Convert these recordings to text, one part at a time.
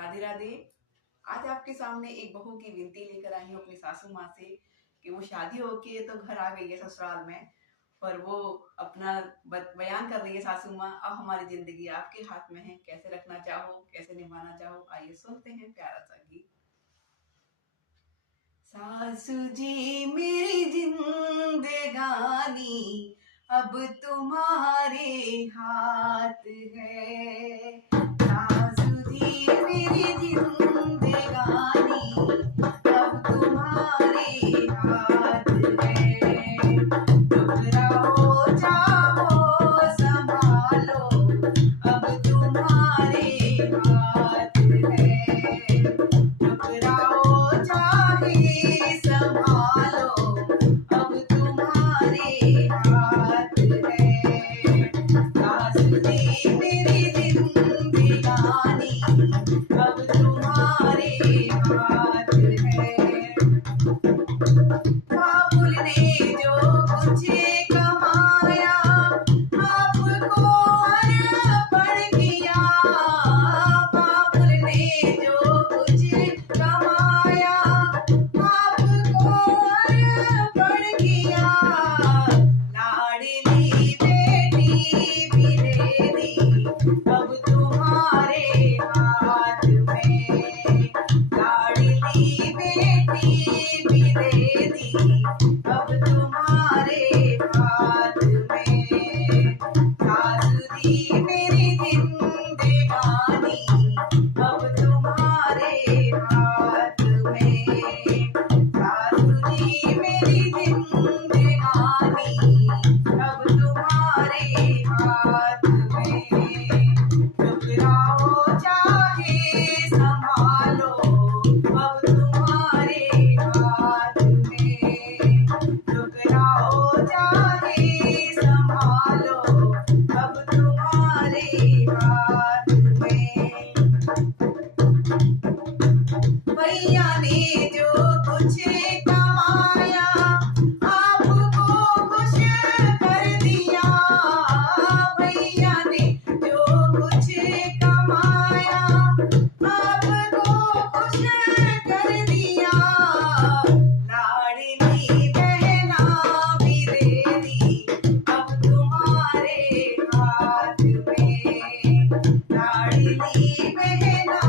राधे राधे। आज आपके सामने एक बहू की विनती लेकर आई हूँ अपनी सासू माँ से कि वो शादी होके तो घर आ गई है ससुराल में, पर वो अपना बयान कर रही है सासू माँ, अब हमारी जिंदगी आपके हाथ में है, कैसे रखना चाहो, कैसे निभाना चाहो। आइए सुनते हैं प्यारा सा गीत। सासू जी मेरी जिंदगानी अब तुम्हारे हाथ है, सासू जी मेरी जिंदगानी अब तुम्हारे हाथ है। टुकराओ चाहो संभालो अब तुम्हारे हाथ है। टुकराओ चाहे संभालो अब तुम्हारे हाथ है। सासू जी मेरी जिंदगानी अब तुम्हारे हाथ है। बाबुल ने जो कुछ कमाया आपको अर्पण किया, बाबुल ने जो कुछ कमाया आपको अर्पण किया। लाडली बेटी भी दे दी अब तुम्हारे हाथ में, लाडली बेटी भी दे दी अब तुम्हारे हाथ में। सासू जी मेरी जिंदगानी अब तुम्हारे हाथ में, सासू जी मेरी जिंदगानी अब तुम्हारे हाथ में। टुकराओ चाहे संभालो अब तुम्हारे हाथ में, टुकराओ चाहे संभालो अब तुम्हारे हाथ में। भैया ने जो कुछ कमाया आपको खुश कर दिया, भैया ने जो कुछ कमाया आपको खुश कर दिया। लाडली बहना भी दे दी अब तुम्हारे हाथ में, लाडली बहना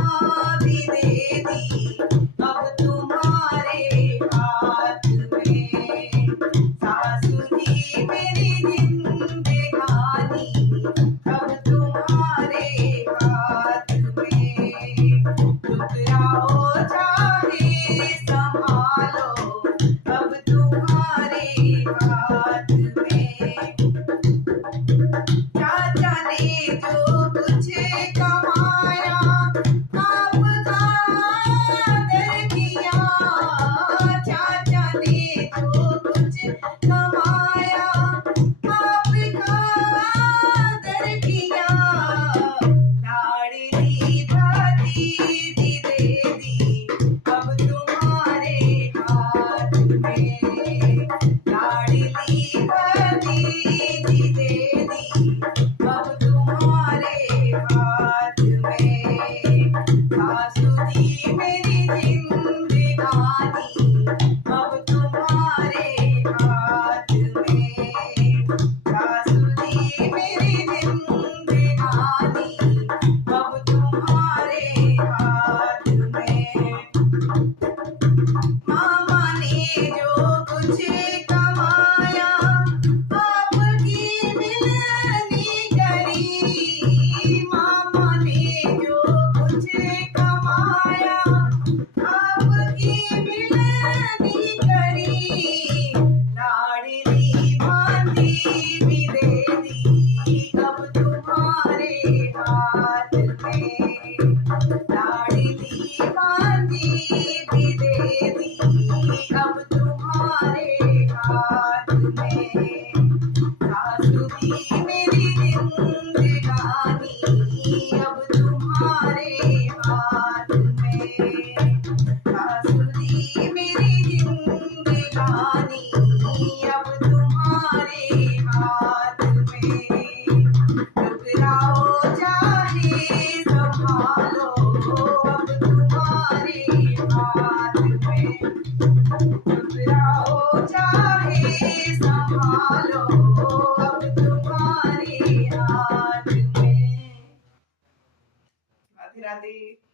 भी दे दी अब तुम्हारे हाथ में। सासू जी मेरी जिंदगानी अब तुम्हारे हाथ में, टुकराओ चाहे संभालो अब तुम्हारे हाथ में। चाचा ने जो कुछ कमाया आपका आदर किया, चाचा ने जो कुछ कमाया आपका आदर किया। लाडली भतीजी दे दी अब तुम्हारे हाथ में, लाडली भतीजी दे दी अब तुम्हारे हाथ में। सासू जी मेरी जिंदगानी अब तुम्हारे हाथ में, सासू जी मेरी जिंदगानी अब तुम्हारे हाथ में। मामा ने जो कुछ कमाया आपकी मिलनी करी, मामा ने जो कुछ कमाया आपकी मिलनी करी। लाडली भांजी भी दे दी अब तुम्हारे हाथ में, लाडली भांजी भी दे दी अब तुम्हारे हाथ में। सासू जी मेरी जिंदगानी अब तुम्हारे हाथ में, सासू जी मेरी जिंदगानी अब तुम्हारे हाथ में। टुकराओ चाहे संभालो अब राधे।